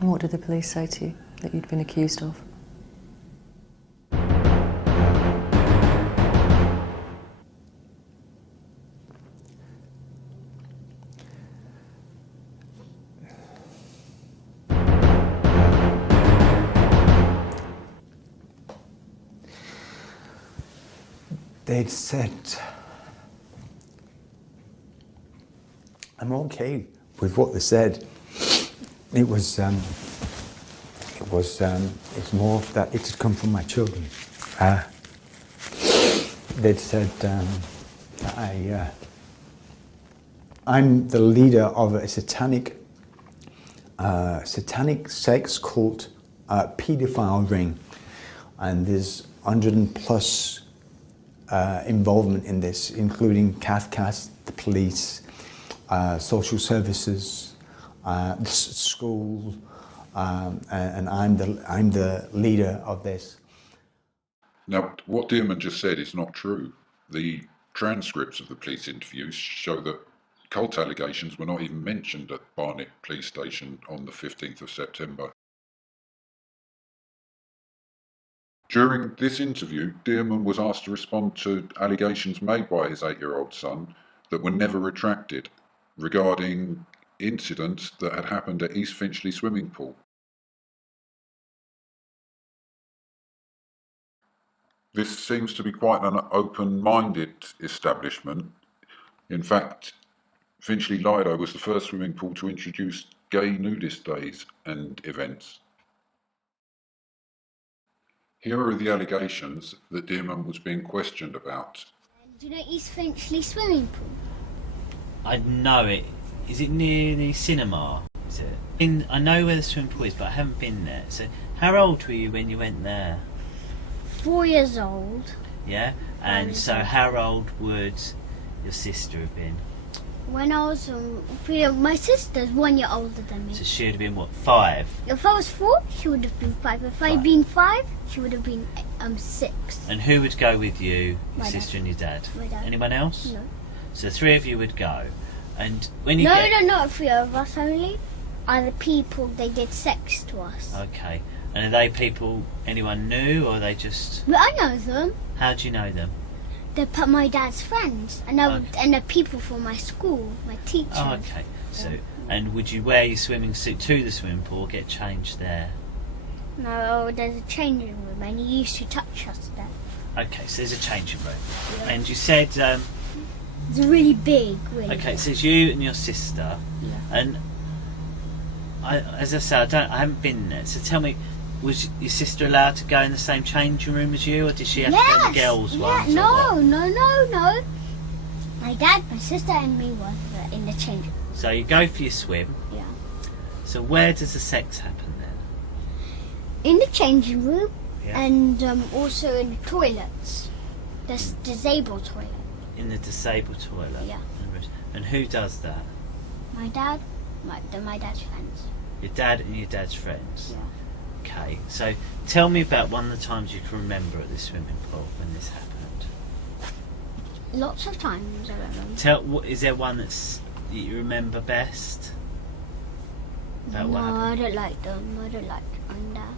And what did the police say to you that you'd been accused of? They'd said, I'm okay with what they said. It's more that it had come from my children. They'd said that I'm the leader of a satanic sex cult paedophile ring, and there's 100+ involvement in this, including Cathcast, the police, social services, the school, and I'm the leader of this. Now, what Dearman just said is not true. The transcripts of the police interviews show that cult allegations were not even mentioned at Barnet Police Station on the 15th of September. During this interview, Dearman was asked to respond to allegations made by his 8-year-old son that were never retracted regarding incidents that had happened at East Finchley swimming pool. This seems to be quite an open-minded establishment. In fact, Finchley Lido was the first swimming pool to introduce gay nudist days and events. Here are the allegations that Dearman was being questioned about. Do you know East Finchley swimming pool? I know it. Is it near the cinema? Is it? I know where the swimming pool is, but I haven't been there. So, how old were you when you went there? 4 years old. Yeah? And so how old would your sister have been? When I was my sister's 1 year older than me. So she would have been, what, 5? If I was 4, she would have been 5. If I'd been 5, she would have been 6. And who would go with you, your My sister dad. and your dad? My dad. Anyone else? No. So the 3 of you would go. And when you No, not 3 of us only. Other people, they did sex to us. Okay. And are they people anyone knew, or are they just... But I know them. How do you know them? They're my dad's friends. And they're people from my school, my teachers. Oh, okay. So, and would you wear your swimming suit to the swimming pool or get changed there? No, there's a changing room and he used to touch us there. Okay, so there's a changing room. Yeah. And you said... it's really big, really. Okay, so it's you and your sister. Yeah. And as I said, I haven't been there. So tell me, was your sister allowed to go in the same changing room as you, or did she have to go in the girls' ones? No. My dad, my sister and me were in the changing room. So you go for your swim. Yeah. So where does the sex happen then? In the changing room, yeah. And also in the toilets. The disabled toilet. In the disabled toilet? Yeah. And who does that? My dad, my dad's friends. Your dad and your dad's friends? Yeah. Okay, so tell me about one of the times you can remember at the swimming pool when this happened. Lots of times I remember. Is there one that you remember best? No, I don't like them. I don't like going there.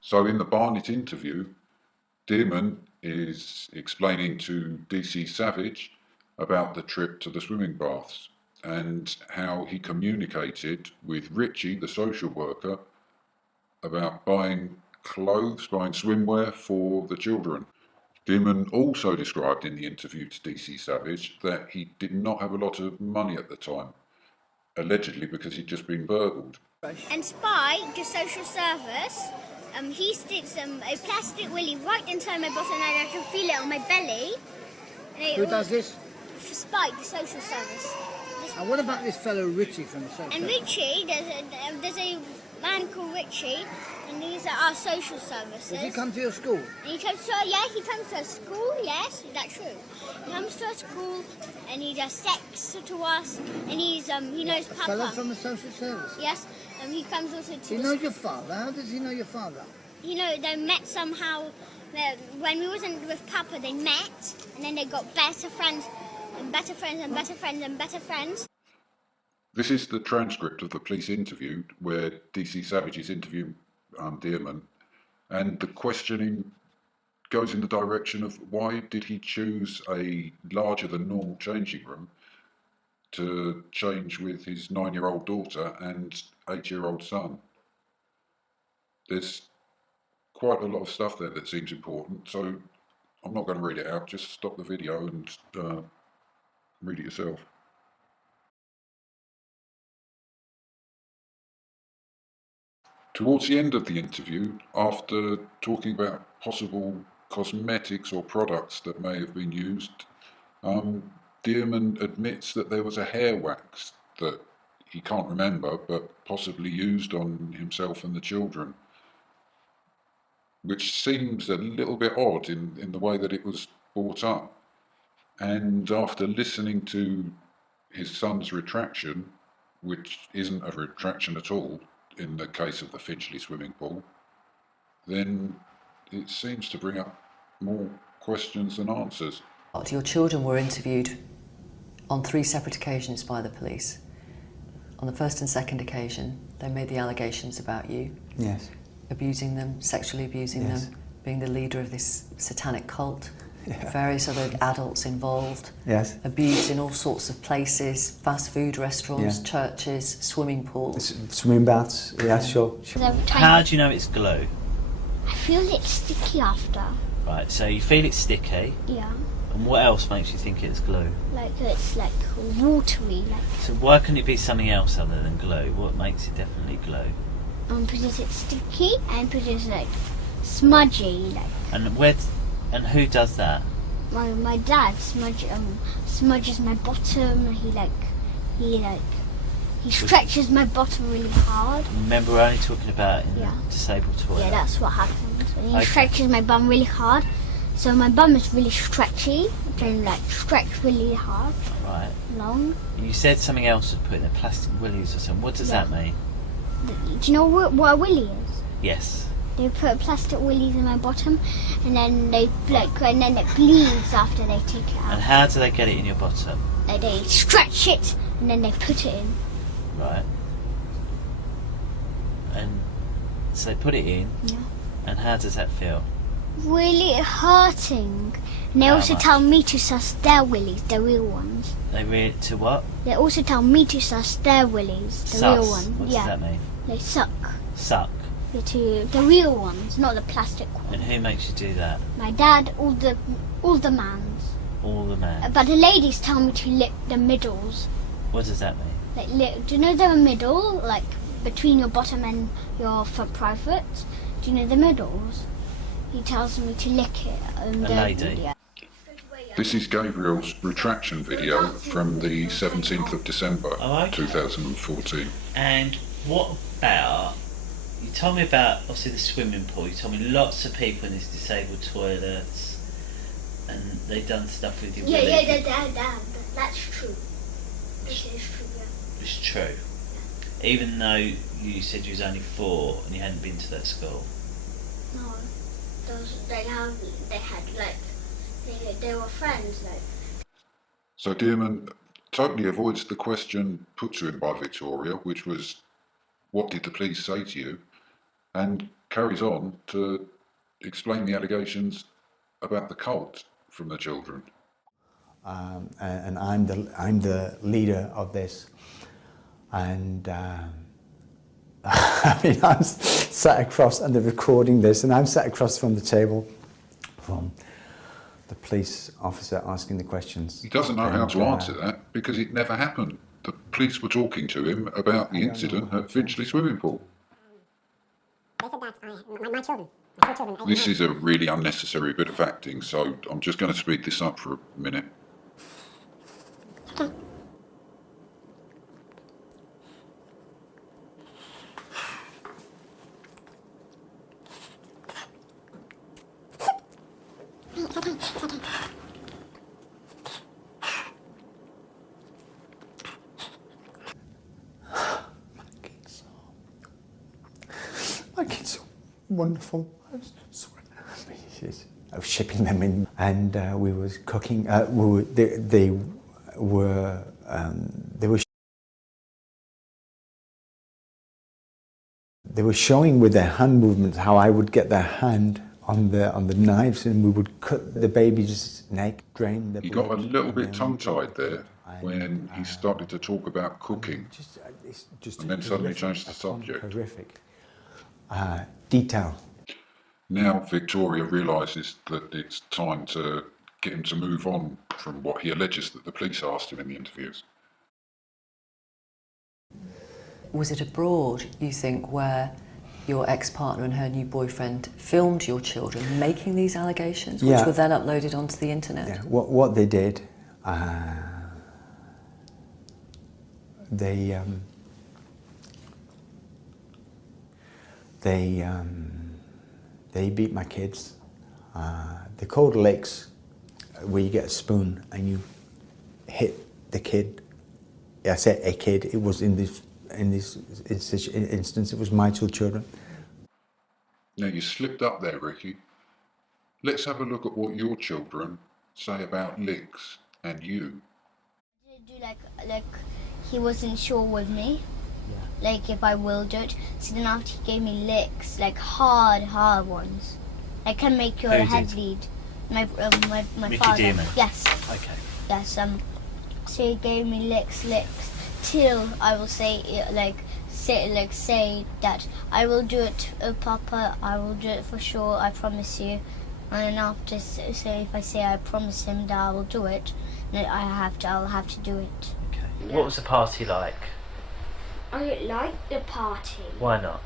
So in the Barnet interview, Dearman is explaining to DC Savage about the trip to the swimming baths and how he communicated with Richie, the social worker, about buying clothes, buying swimwear for the children. Dearman also described in the interview to DC Savage that he did not have a lot of money at the time, allegedly because he'd just been burgled. And Spike, the social service, he sticks a plastic willy right inside my bottom and I can feel it on my belly. Who does this? Spike, the social service. And what about this fellow Richie from the social service? And Richie, there's a man called Richie, and these are our social services. Does he come to your school? And he comes to our school, yes, that's true. He comes to our school and he does sex to us, and he knows Papa. Fellow from the social service? Yes, he comes also to... He knows your father? How does he know your father? They met somehow. When we wasn't with Papa, they met, and then they got better friends, and better friends, and better friends, and better friends. This is the transcript of the police interview where DC Savage is interviewing Dearman, and the questioning goes in the direction of why did he choose a larger than normal changing room to change with his 9-year-old daughter and 8-year-old son. There's quite a lot of stuff there that seems important, so I'm not going to read it out, just stop the video and read it yourself. Towards the end of the interview, after talking about possible cosmetics or products that may have been used, Dearman admits that there was a hair wax that he can't remember but possibly used on himself and the children, which seems a little bit odd in the way that it was brought up. And after listening to his son's retraction, which isn't a retraction at all in the case of the Finchley swimming pool, then it seems to bring up more questions than answers. Your children were interviewed on 3 separate occasions by the police. On the first and second occasion, they made the allegations about you. Yes. Abusing them, sexually abusing Yes. them, being the leader of this satanic cult. Yeah. Various other adults involved. Yes. Abused in all sorts of places, fast food restaurants, Yeah. churches, swimming pools. Swimming baths, yeah, sure. How do you know it's glue? I feel it's sticky after. Right, so you feel it's sticky, Yeah. and what else makes you think it's glue? Like it's like watery, like So why couldn't it be something else other than glue? What makes it definitely glue? because it's sticky and because it's like smudgy, like And who does that? my dad smudges my bottom. He stretches my bottom really hard. Remember, we're only talking about in Yeah. the disabled toilet. Yeah, that's what happens. And he Okay. stretches my bum really hard. So my bum is really stretchy. Then like stretch really hard, Right. long. You said something else was put in the plastic willies or something. What does Yeah. that mean? Do you know what a willy is? Yes. They put plastic willies in my bottom, and then and then it bleeds after they take it And out. how do they get it in your bottom? They stretch it, and then they put it in. Right. And so they put it in. Yeah. And how does that feel? Really hurting. And they How also much? tell me to suss their willies, the real ones. To what? They also tell me to suss their willies, the real Sus. ones. What does Yeah, that mean? they suck. Suck. To the real ones, not the plastic ones. And who makes you do that? My dad, all the mans. All the man. But the ladies tell me to lick the middles. What does that mean? Like, do you know the middle, like between your bottom and your front private? Do you know the middles? He tells me to lick it. A lady. Yeah. This is Gabriel's retraction video from the 17th of December Oh, okay. 2014. And what about, you told me about obviously the swimming pool, you told me lots of people in these disabled toilets and they've done stuff with your willy. That's true. This is true, yeah. It's true. Even though you said you was only 4 and you hadn't been to that school. No, they were friends, like. So Dearman totally avoids the question put to him by Victoria, which was, what did the police say to you? And carries on to explain the allegations about the cult from the children. And I'm the leader of this, and I mean, I'm sat across, and they're recording this, and I'm sat across from the table from the police officer asking the questions. He doesn't know how to answer that because it never happened. The police were talking to him about the incident at Finchley swimming pool. They said that my children. This is a really unnecessary bit of acting, so I'm just going to speed this up for a minute. Okay. It's okay. My kids are wonderful. I was shipping them in, and we was cooking. They were they were showing with their hand movements how I would get their hand on the knives, and we would cut the baby's neck, drain the He got a blood, little and bit then tongue-tied there when he started to talk about cooking, it's just and then suddenly horrific changed the upon subject. Horrific detail. Now Victoria realises that it's time to get him to move on from what he alleges that the police asked him in the interviews. Was it abroad, you think, where your ex-partner and her new boyfriend filmed your children making these allegations, which Yeah. were then uploaded onto the internet? Yeah, what they did, they beat my kids. They're called licks, where you get a spoon and you hit the kid. I said a kid. It was in this instance, it was my two children. Now you slipped up there, Ricky. Let's have a look at what your children say about licks and you. Do like he wasn't sure with me, like if I will do it. So then after he gave me licks, like hard ones, I can make your Who head did? bleed. My Ricky father. Dearman? Yes. Okay. Yes. So he gave me licks till I will say say that I will do it, Papa. I will do it for sure. I promise you. And after, so if I say I promise him that I will do it, then I'll have to do it. Okay. Yeah. What was the party like? I don't like the party. Why not?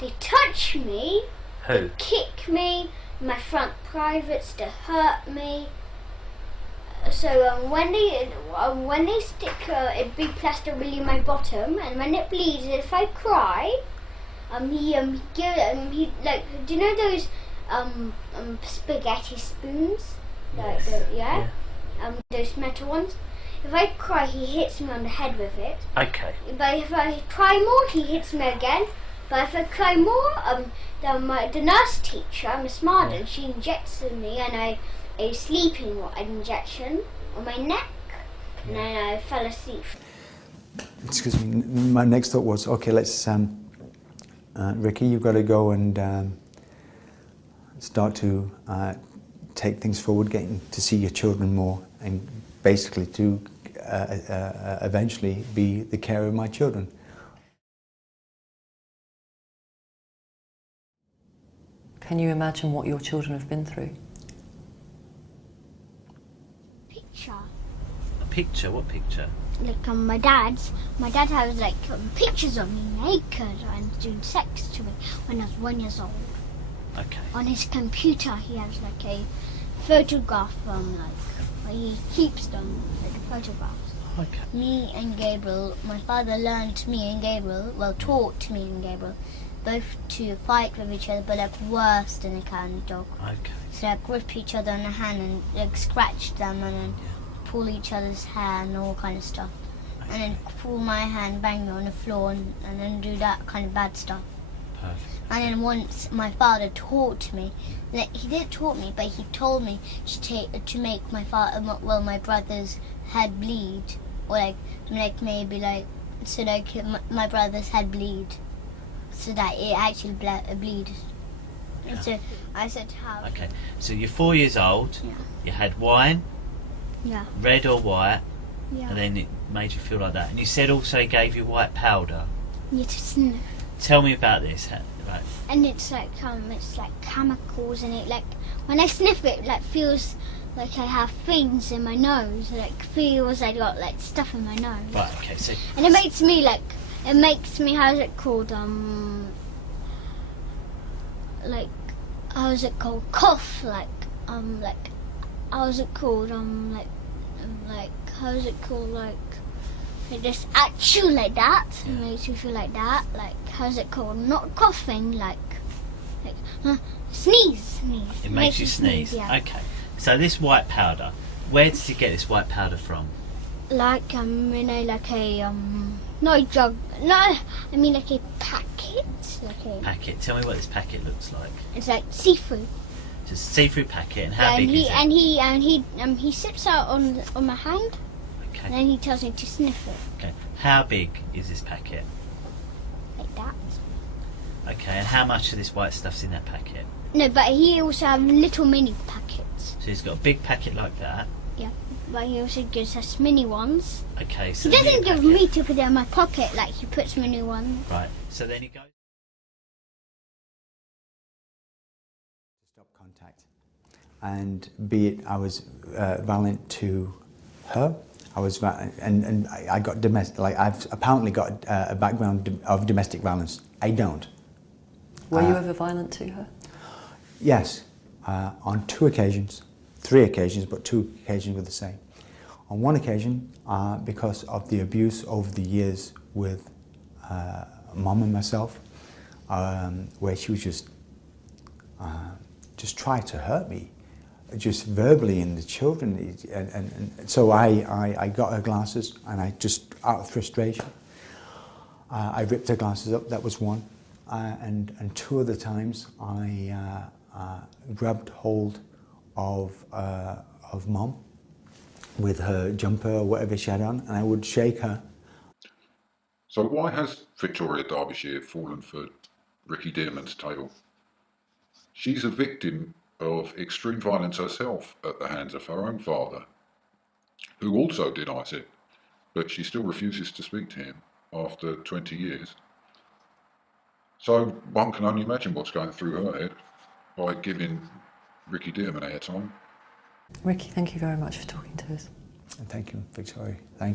They touch me, Who? kick me, my front privates to hurt me. So when they stick a big plaster really in my bottom, and when it bleeds, if I cry, he like, do you know those spaghetti spoons? Like Yes. those metal ones. If I cry, he hits me on the head with it. Okay. But if I cry more, he hits me again. But if I cry more, the nurse teacher, Miss Marden, she injects me, and a sleeping injection on my neck, and then I fell asleep. Excuse me. My next thought was, okay, let's Ricky, you've got to go and start to take things forward, getting to see your children more, and basically to eventually be the carer of my children. Can you imagine what your children have been through? Picture. A picture? What picture? Like my dad has like pictures of me naked and doing sex to me when I was 1 year old. Okay. On his computer, he has like a photograph where he keeps them, like the photographs. Okay. Me and Gabriel, my father learned me and Gabriel, taught me and Gabriel, both to fight with each other, but like worse than a cat and a dog. Okay. So like grip each other in the hand and like scratch them and then pull each other's hair and all kind of stuff. Okay. And then pull my hand, bang me on the floor and then do that kind of bad stuff. Perfect. And then once my father taught me, like, he didn't taught me, but he told me to make my brother's head bleed, or maybe my brother's head bleed, so that it actually bleed. Yeah. So I said how. Okay. So you're 4 years old. Yeah. You had wine, Yeah. red or white, Yeah. and then it made you feel like that. And you said also he gave you white powder. Yeah, to sniff. Tell me about this. Right. And it's like chemicals, and it like when I sniff it, like feels like I have things in my nose. Like feels I got like stuff in my nose. Right. Okay. So. And it makes me how's it called how's it called cough how's it called how's it called like this actual like that. Yeah. It makes you feel like that, like how's it called, not coughing, like sneeze. It makes you sneeze. Yeah. Okay. So this white powder, where did you get this white powder from? Like like a not a jug, no, I mean like a packet, Packet. Tell me what this packet looks like. it's like seafood. Just a seafood packet, and how big and is it? he sips out on my hand, and Okay. then he tells me to sniff it Okay. How big is this packet? like that. Okay, and how much of this white stuff's in that packet? No, but he also has little mini packets. So he's got a big packet like that. Yeah, but he also gives us mini ones. Okay, so He the mini doesn't give packet- me to put it in my pocket like he puts mini ones. Right, so then he goes... Stop contact. And be it I was violent to her, and I got domestic, like I've apparently got a background of domestic violence. I don't. Were you ever violent to her? Yes, on 2 occasions, 3 occasions, but 2 occasions were the same. On one occasion, because of the abuse over the years with Mum and myself, where she was just tried to hurt me, just verbally, and the children, and so I got her glasses, and I just, out of frustration, I ripped her glasses up. That was one, and 2 other times I grabbed hold of Mum with her jumper or whatever she had on, and I would shake her. So why has Victoria Derbyshire fallen for Ricky Dearman's tale? She's a victim of extreme violence herself at the hands of her own father, who also denies it, but she still refuses to speak to him after 20 years. So one can only imagine what's going through her head by giving Ricky Dearman airtime. Ricky, thank you very much for talking to us. And thank you, Victoria. Thank you.